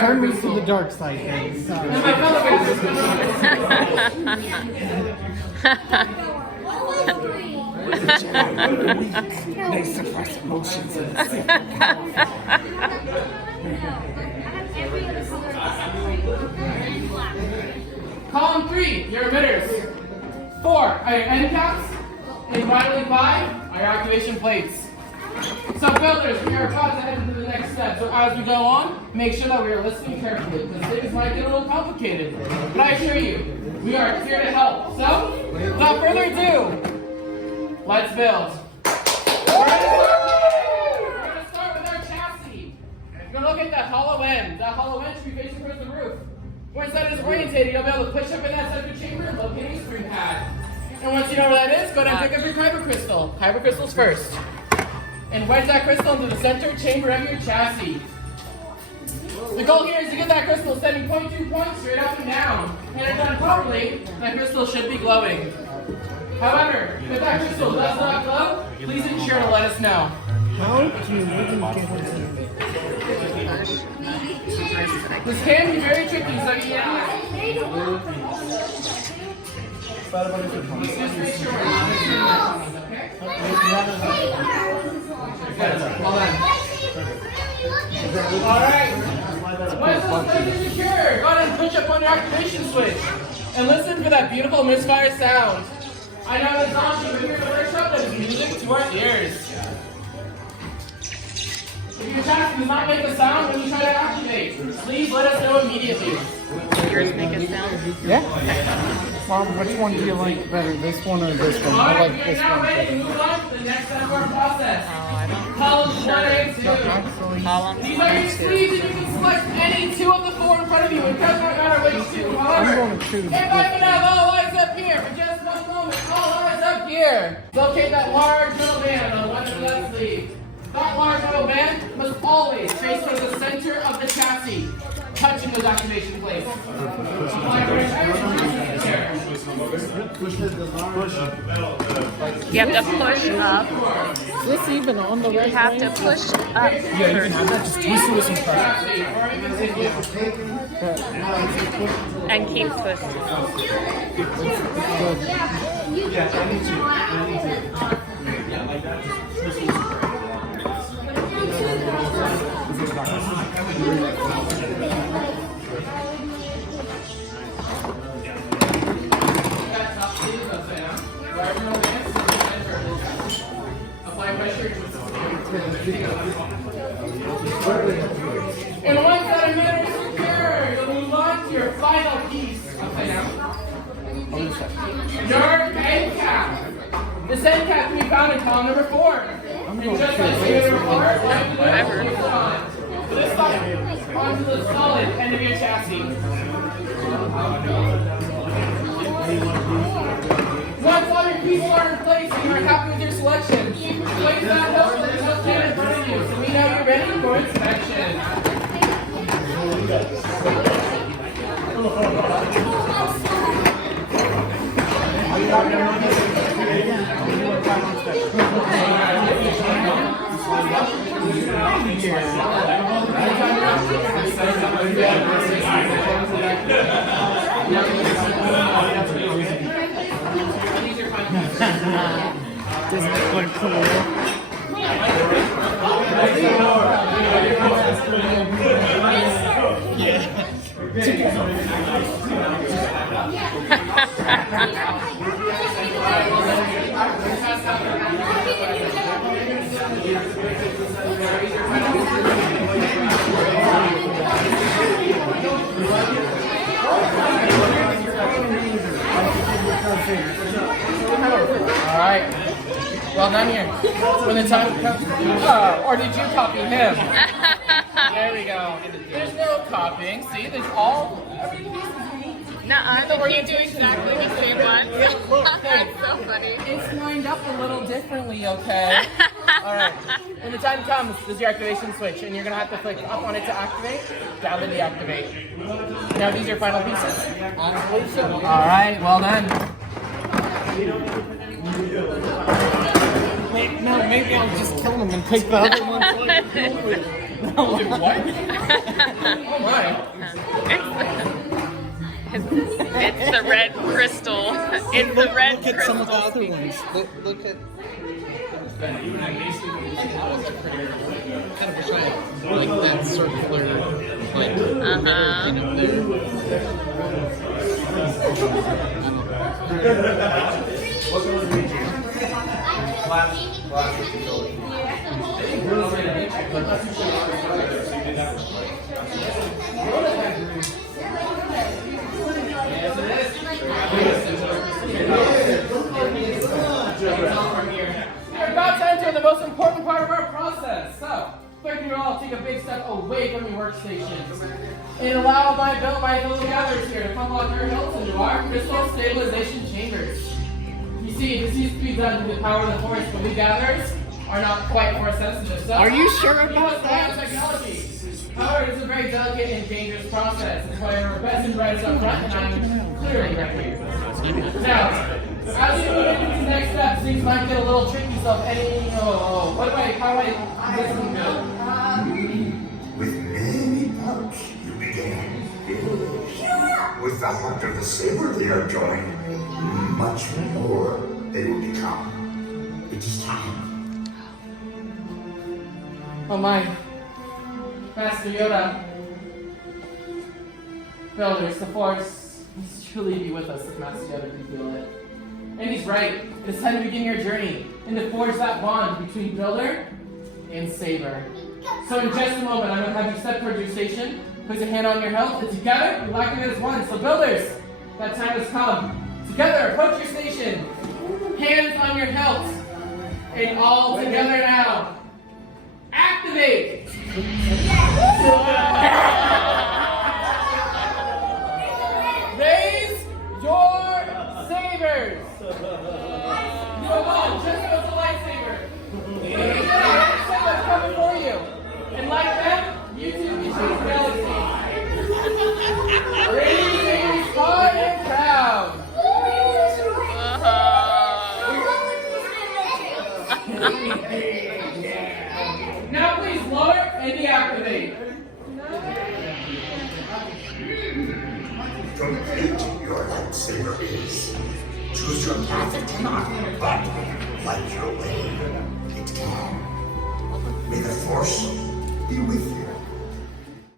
Turn me to the dark side, then. Sorry. They suppress emotions. Column 3, your emitters. 4 are your end caps. And finally 5 are your activation plates. So builders, we are about to head into the next step. So as we go on, make sure that we are listening carefully because things might get a little complicated. But I assure you, we are here to help. So, without further ado, let's build. We're going to start with our chassis. You're going to look at that hollow end. That hollow end should be facing towards the roof. Once that is orientated, you'll be able to push up in that center chamber, locating a spring pad. And once you know where that is, go down and pick up your kyber crystal. Kyber crystals first. And wedge that crystal into the center chamber of your chassis. The goal here is to get that crystal sending 0.2 points straight up and down. And if done properly, that crystal should be glowing. However, if that crystal does not glow, please ensure to let us know. How do you even get into This can be very tricky, so you just make sure we're not okay? Hold on. Alright. Once those plates are secure, go ahead and push up on your activation switch. And listen for that beautiful misfire sound. I know it's daunting, but here at the workshop, that is music to our ears. If your chassis does not make a sound when you try to activate, please let us know immediately. Yours make a sound? Yeah. Mom, which one do you like better, this one or this one? I like this Now one ready to better. move on to the next step of our process. I don't Columns 1 and 2. Column These are your sleeves, and you can select any 2 of the 4 in front of you. It does not matter which 2. However, going to choose if I can have all eyes up here for just one moment, all eyes up here. Locate that large metal band on one of that sleeve. That large metal band must always face towards the center of the chassis, touching those activation plates. You have to push up. Is this even on the You right have way? to push up. Yeah, you can have that. Just twist it with some pressure. And keep twisting. Apply pressure. And once that emitter is secure, you'll move on to your final piece. Upside down. Your end cap. This end cap can be found in column number 4. And just like you number 4, whatever. This side onto the solid end of your chassis. Once all your pieces are in place and you are happy with your selection, place that hook with the hook stand in front of you so we know you're ready for inspection. Doesn't it look cool? Alright. Well done here. When the time comes. Oh, or did you copy him? There we go. There's no copying. See, there's all. Every piece is unique. Nuh-uh, you can't do exactly the same one. That's so funny. It's lined up a little differently, okay? Alright. When the time comes, this is your activation switch, and you're going to have to click up on it to activate, down to deactivate. Now, these are your final pieces? I believe so. Alright, well done. No, maybe I'll just kill him and take the other one. What? Oh my. It's the red crystal. It's the red Look at crystal. some of the other ones. Look at. Kind of wish I had like that circular, like We're about to enter the most important part of our process. So, quick, you all take a big step away from your workstations and allow my fellow gatherers here to unlock your hilts into our crystal stabilization chambers. You see, this needs to be done through the power of the force, but we gatherers are not quite force sensitive. So, Are you sure we about must have technology. However, it's a very delicate and dangerous process. That's why our best and brightest up front, and I'm clearly right here. Now, as we move into the next step, things might get a little tricky. So, how do I listen to? With many parts you began. With the heart of the saber they are joined, much more they will become. It is time. Oh my. Master Yoda. Builders, the Force must truly be with us if Master Yoda can feel it. And he's right. It's time to begin your journey and to forge that bond between Builder and Saber. So in just a moment, I'm going to have you step towards your station, place a hand on your hilt, and together, we lock it as one. So Builders, that time has come. Together, approach your station. Hands on your hilt. And all together now. Activate! Raise your sabers! Come on, just go to lightsaber. Lightsaber's coming for you. And like that, you two can choose the galaxy. Raise your sabers high and proud. Now please lower and deactivate. Complete your lightsaber is. Choose your path it cannot, but find your way. It can. May the Force be with you.